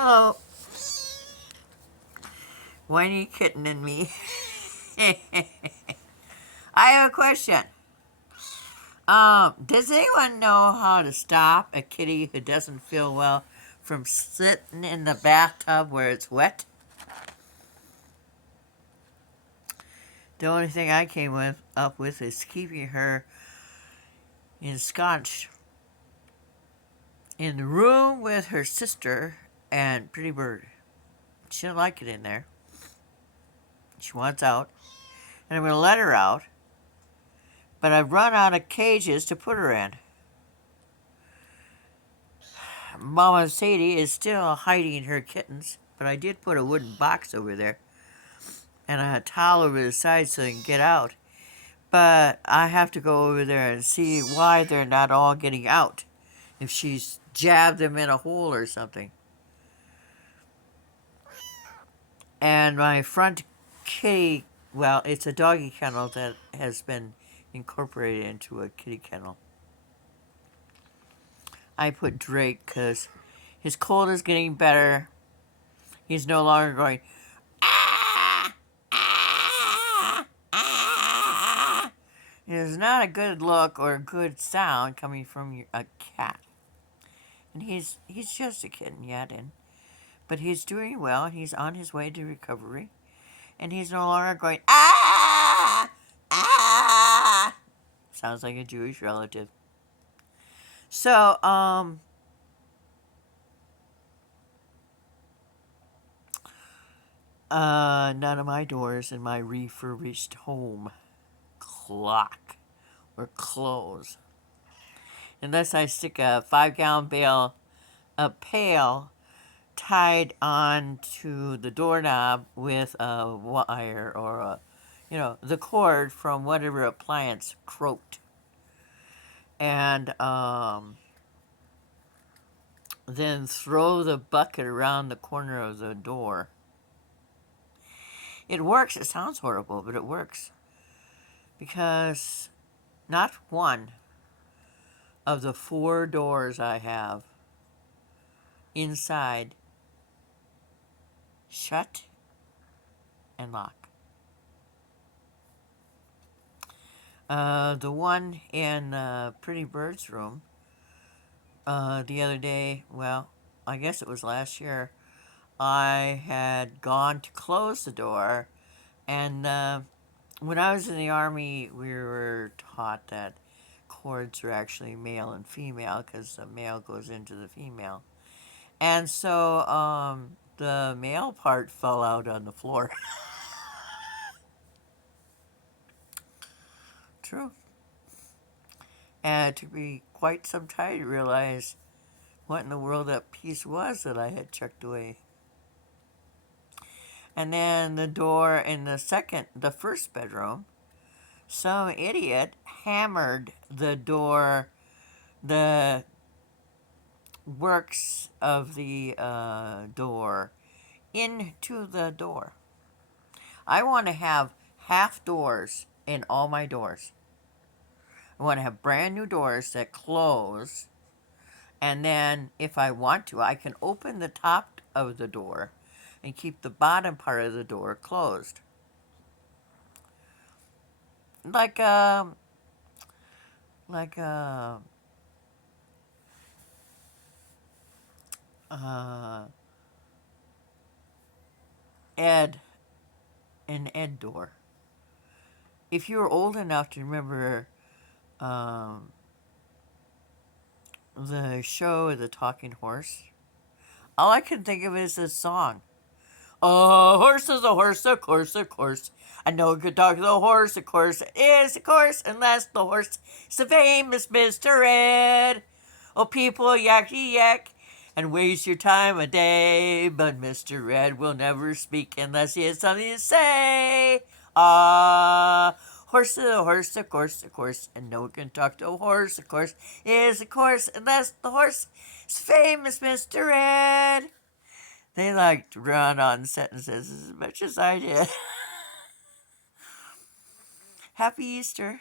Hello, whiny kitten and me. I have a question. Does anyone know how to stop a kitty who doesn't feel well from sitting in the bathtub where it's wet? The only thing I came up with is keeping her ensconced in the room with her sister and Pretty Bird. She doesn't like it in there. She wants out, and I'm going to let her out, but I've run out of cages to put her in. Mama Sadie is still hiding her kittens, but I did put a wooden box over there and a towel over the side so they can get out. But I have to go over there and see why they're not all getting out. If she's jabbed them in a hole or something. And my front kitty, well, it's a doggy kennel that has been incorporated into a kitty kennel. I put Drake because his cold is getting better. He's no longer going, ah, ah, ah. It is not a good look or a good sound coming from a cat. And he's just a kitten yet, but he's doing well. He's on his way to recovery. And he's no longer going, ah, ah. Sounds like a Jewish relative. So, none of my doors in my refurbished home clock or close. Unless I stick a 5-gallon pail tied on to the doorknob with a wire or the cord from whatever appliance croaked. And then throw the bucket around the corner of the door. It works. It sounds horrible, but it works. Because not one of the 4 doors I have inside shut and lock. The one in Pretty Bird's room the other day, well, I guess it was last year, I had gone to close the door, and when I was in the Army, we were taught that cords are actually male and female because the male goes into the female. And so the male part fell out on the floor. True. And it took me quite some time to realize what in the world that piece was that I had chucked away. And then the door in the first bedroom, some idiot hammered the door, the works of the door into the door. I want to have half doors in all my doors. I want to have brand new doors that close, and then if I want to, I can open the top of the door and keep the bottom part of the door closed. Like like uh, Ed, an Ed door. If you're old enough to remember um, the show The Talking Horse, all I can think of is this song. A horse is a horse, of course, of course. I know a good dog is a horse, of course, it is, of course, unless the horse is the famous Mr. Ed. Oh, people yakety yak and waste your time a day, but Mr. Ed will never speak unless he has something to say. Ah, horse is a horse, of course, and no one can talk to a horse, of course, is, of course, unless the horse is famous Mr. Ed. They like to run on sentences as much as I did. Happy Easter.